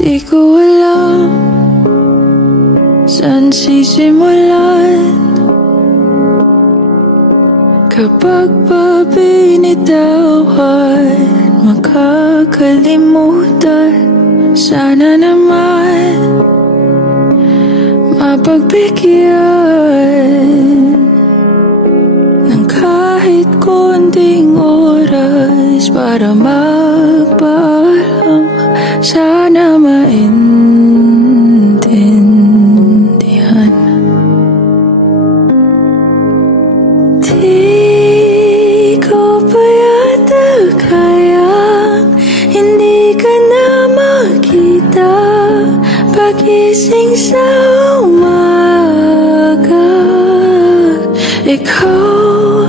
Di ko alam saan sisimulan kapag pabinitawan, makakalimutan. Sana naman mapagbigyan ng kahit konting oras para magpaalam. Sana maintindihan. Di ko pa yata kayang hindi ka na makita pagising sa umaga. Ikaw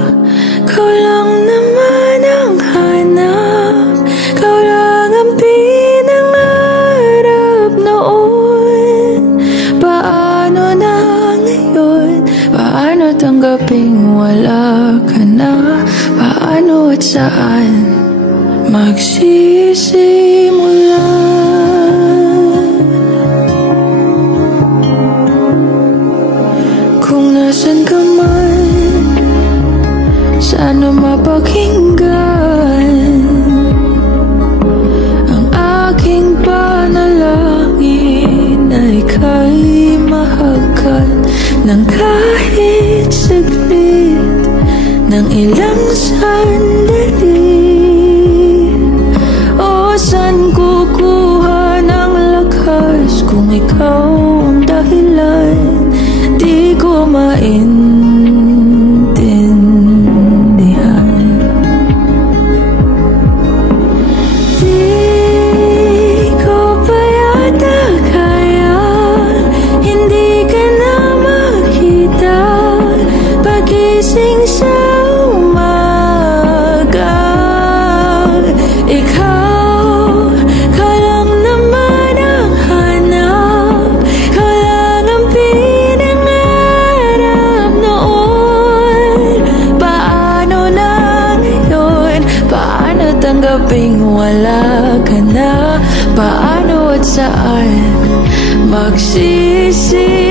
lang naman ang hanap, ikaw lang ang pinangarap noon. Paano na ngayon? Paano tanggaping wala ka na? Paano at saan magsisimula? Kung nasan ka man, sana mapakinggan ang aking panalangin na ika'y mahagkan ng kahit saglit, ng ilang sandali. O saan kukuha ng lakas kung ikaw ang dahilan? Di ko maintindihan. Di ko pa yata kaya hindi ka na makita pagising sa umaga. Ikaw lang naman ang hanap, ikaw lang ang pinangarap noon. Paano na ngayon? Paano tanggaping wala ka na? Paano at saan magsisimula?